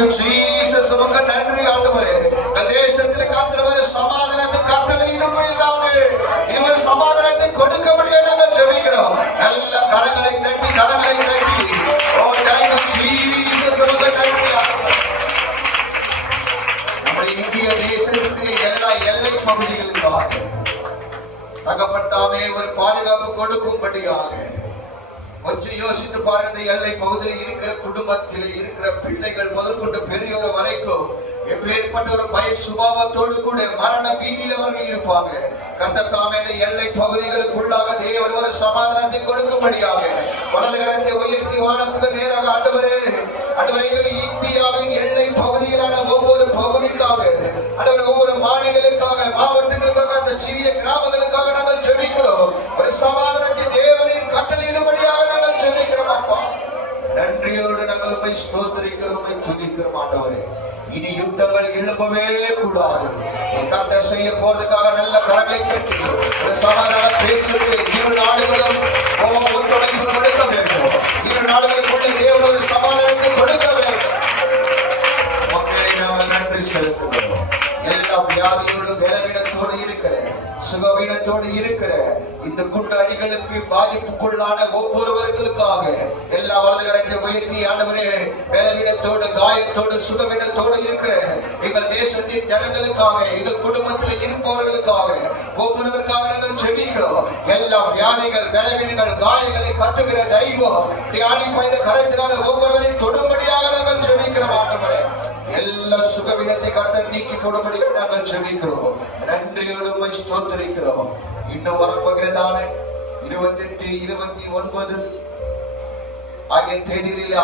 you Jesus. உமக்கு நன்றி ஆண்டவரே. தேசத்தில் கர்த்தர் சமாதானத்தை கட்டளையிடும்படியாக இவர் சமாதானத்தை கொடுக்கபடியாக நாங்கள் ஜெபிக்கிறோம். நல்ல கரங்களை தட்டி oh thank you Jesus. உமக்கு நன்றி. நம்முடைய இந்திய தேசத்துக்கு எல்லா எல்லை பகுதிகளுக்காக தகப்பட்டாமே ஒரு பாதுகாப்பு கொடுக்கும்படியாக கொஞ்சம் யோசித்து பாருங்க. எல்லை பகுதியில் இருக்கிற குடும்பத்தில் இருக்கிற பிள்ளைகள் முதற்கொண்டு பெரியோர் வரைக்கும் எப்பேற்பட்ட ஒரு பய சுபாவத்தோடு கூட மரண பீதியில் அவர்கள் இருப்பாங்க. கர்த்தர் தாமே எல்லை பகுதிகளுக்குள்ளாக தேவன் ஒரு சமாதானத்தை கொடுக்கும்படியாக வலது கரத்தை உயர்த்தி வானத்துக்கு நேராக ஆண்டவரே இந்தியாவின் எல்லை பகுதியிலான ஒவ்வொரு பகுதிக்காக ஒவ்வொரு மாநிலங்களுக்காக மாவட்டங்களுக்காக அந்த சிறிய கிராமங்களுக்காக நாங்கள் ஜெபிக்கிறோம். ஒரு சமாதானத்தை தேவனின் கட்டளையிடும்படியாக நாங்கள் ஜெபிக்கிறோம். அப்பா நன்றியோடு நாங்கள் உம்மை ஸ்தோத்திரிக்கிறோம், துதிக்கிறோம். ஆண்டவரே இனி யுத்தங்கள் எழும்பவே கூடாது. கர்த்தர் செய்ய போறதுக்காக நல்ல கரங்களை தட்டி ஒரு சமாதான பேச்சுக்கு இரு நாடுகளும் ஒத்துழைப்பு கொடுக்க வேண்டும். இரு நாடுகளுக்குள்ள தேவன் ஒரு சமாதானத்தை கொடுக்க வேண்டும். மக்களை நாங்கள் நன்றி செலுத்துகிறோம். எல்லா வியாதியோடு பலவீனத்தோடு இருக்கிற சுகவீனத்தோடு இருக்கிற இந்த குண்டு அடிகளுக்கு பாதிப்புக்குள்ளான ஒவ்வொருவர்களுக்காக எல்லா வலதுகரத்தை உயர்த்தி ஆண்டவரே பலவீனத்தோடு காயத்தோடு சுகவீனத்தோடு இருக்கிற எங்கள் தேசத்தின் ஜனங்களுக்காக எங்கள் குடும்பத்தில் இருப்பவர்களுக்காக ஒவ்வொருவருக்காக நாங்கள் ஜெபிக்கிறோம். எல்லா வியாதிகள் பலவீனங்கள் காயங்களை கட்டுகிற தெய்வம் தியானி பாய்ந்த கரத்தினால ஒவ்வொருவரையும் தொடும்படியாக நாங்கள் ஜெபிக்கிறோம். ஆண்டவரே எல்லா சுகவீனத்தை கட்ட நீக்கி போடும்படி நாங்கள் ஜெபிக்கிறோம். நன்றியோடு உம்மை ஸ்தோத்திரிக்கிறோம். இன்னும் வரப்போகிறதான 28, 29 ஆகிய தேதிகளில்